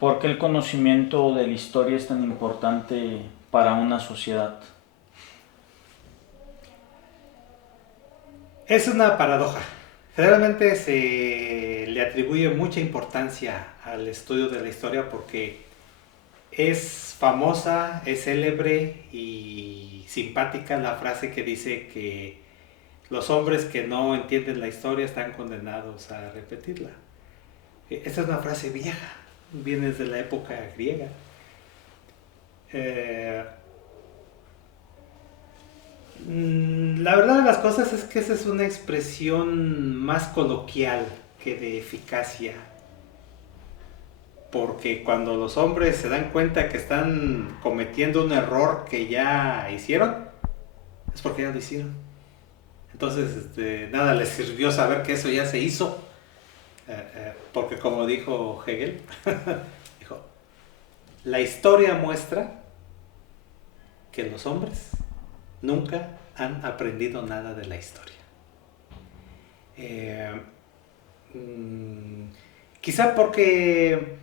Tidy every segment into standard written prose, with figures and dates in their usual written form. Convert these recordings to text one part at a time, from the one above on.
¿Por qué el conocimiento de la historia es tan importante para una sociedad? Es una paradoja. Generalmente se le atribuye mucha importancia al estudio de la historia porque es famosa, es célebre y simpática la frase que dice que los hombres que no entienden la historia están condenados a repetirla. Esta es una frase vieja, viene desde la época griega. Eh, la verdad de las cosas es que esa es una expresión más coloquial que de eficacia. Porque cuando los hombres se dan cuenta que están cometiendo un error que ya hicieron, es porque ya lo hicieron. Entonces, nada les sirvió saber que eso ya se hizo. Porque como dijo Hegel, dijo, la historia muestra que los hombres nunca han aprendido nada de la historia. Eh, mmm, Quizá porque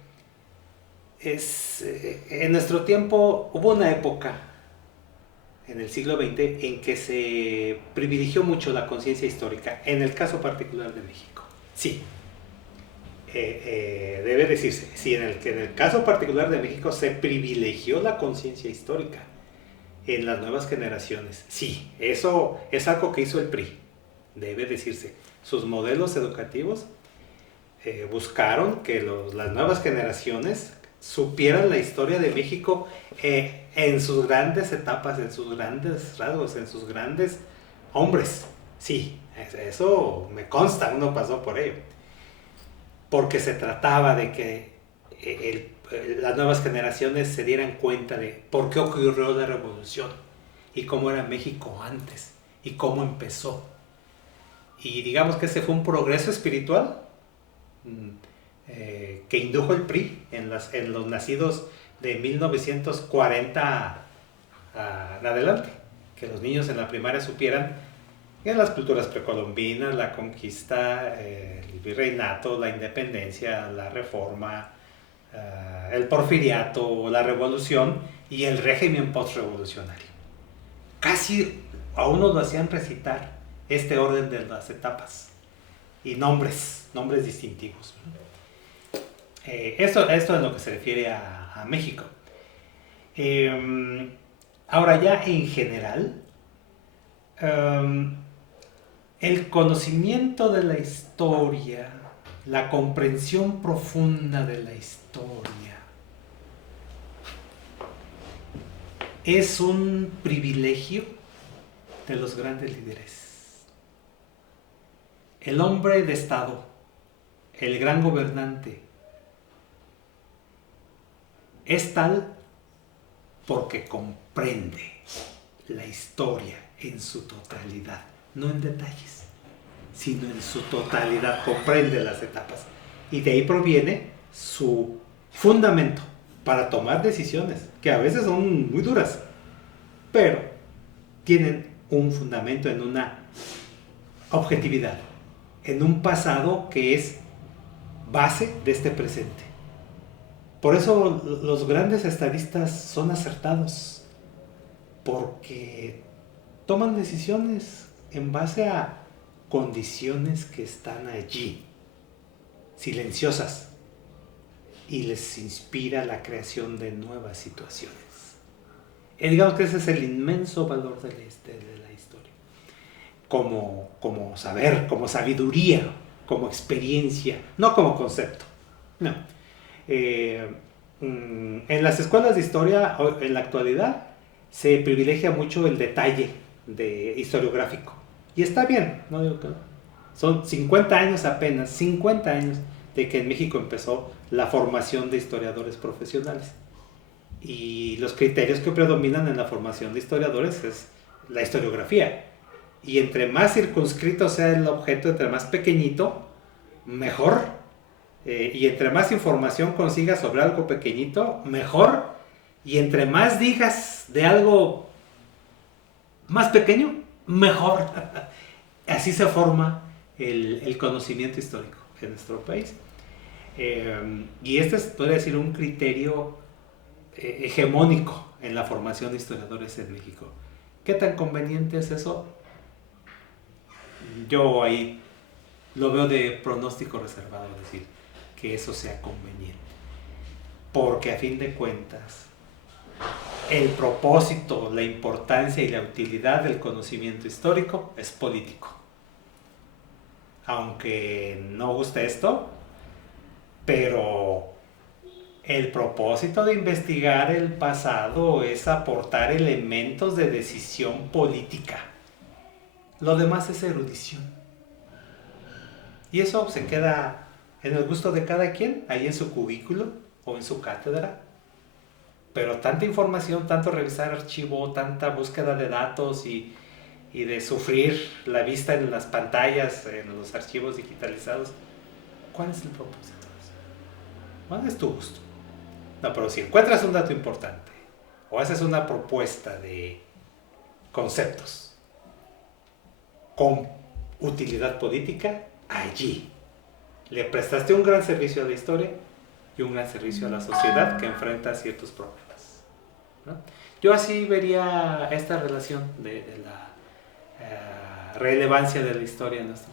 en nuestro tiempo hubo una época en el siglo XX en que se privilegió mucho la conciencia histórica, en el caso particular de México. Sí, debe decirse, sí, en el caso particular de México se privilegió la conciencia histórica en las nuevas generaciones. Sí, eso es algo que hizo el PRI, debe decirse. Sus modelos educativos buscaron que las nuevas generaciones supieran la historia de México en sus grandes etapas, en sus grandes rasgos, en sus grandes hombres. Sí, eso me consta, uno pasó por ello. Porque se trataba de que las nuevas generaciones se dieran cuenta de por qué ocurrió la revolución y cómo era México antes y cómo empezó. Y digamos que ese fue un progreso espiritual que indujo el PRI en los nacidos de 1940 en adelante. Que los niños en la primaria supieran en las culturas precolombinas, la conquista, el virreinato, la independencia, la reforma, el porfiriato, la revolución y el régimen postrevolucionario. Casi a uno lo hacían recitar este orden de las etapas y nombres distintivos. Esto es lo que se refiere a México. Ahora ya en general, el conocimiento de la historia, la comprensión profunda de la historia, es un privilegio de los grandes líderes. El hombre de Estado, el gran gobernante, es tal porque comprende la historia en su totalidad, no en detalles, sino en su totalidad, comprende las etapas. Y de ahí proviene su fundamento para tomar decisiones, que a veces son muy duras, pero tienen un fundamento en una objetividad, en un pasado que es base de este presente. Por eso los grandes estadistas son acertados, porque toman decisiones en base a condiciones que están allí, silenciosas, y les inspira la creación de nuevas situaciones. Y digamos que ese es el inmenso valor de la historia. Como saber, como sabiduría, como experiencia, no como concepto. No. En las escuelas de historia, en la actualidad, se privilegia mucho el detalle de historiográfico. Y está bien, no digo que no. Son 50 años apenas, 50 años de que en México empezó la formación de historiadores profesionales. Y los criterios que predominan en la formación de historiadores es la historiografía. Y entre más circunscrito sea el objeto, entre más pequeñito, mejor. Y entre más información consigas sobre algo pequeñito, mejor. Y entre más digas de algo más pequeño, mejor. Así se forma el conocimiento histórico en nuestro país. Y este es, podría decir, un criterio hegemónico en la formación de historiadores en México. ¿Qué tan conveniente es eso? Yo ahí lo veo de pronóstico reservado, es decir, que eso sea conveniente. Porque a fin de cuentas, el propósito, la importancia y la utilidad del conocimiento histórico es político. Aunque no guste esto, pero el propósito de investigar el pasado es aportar elementos de decisión política. Lo demás es erudición. Y eso se queda en el gusto de cada quien, ahí en su cubículo o en su cátedra. Pero tanta información, tanto revisar archivo, tanta búsqueda de datos y de sufrir la vista en las pantallas, en los archivos digitalizados, ¿cuál es el propósito de eso? ¿Cuál es tu gusto? No, pero si encuentras un dato importante o haces una propuesta de conceptos con utilidad política, allí le prestaste un gran servicio a la historia y un gran servicio a la sociedad que enfrenta ciertos problemas, ¿no? Yo así vería esta relación de la relevancia de la historia en nuestro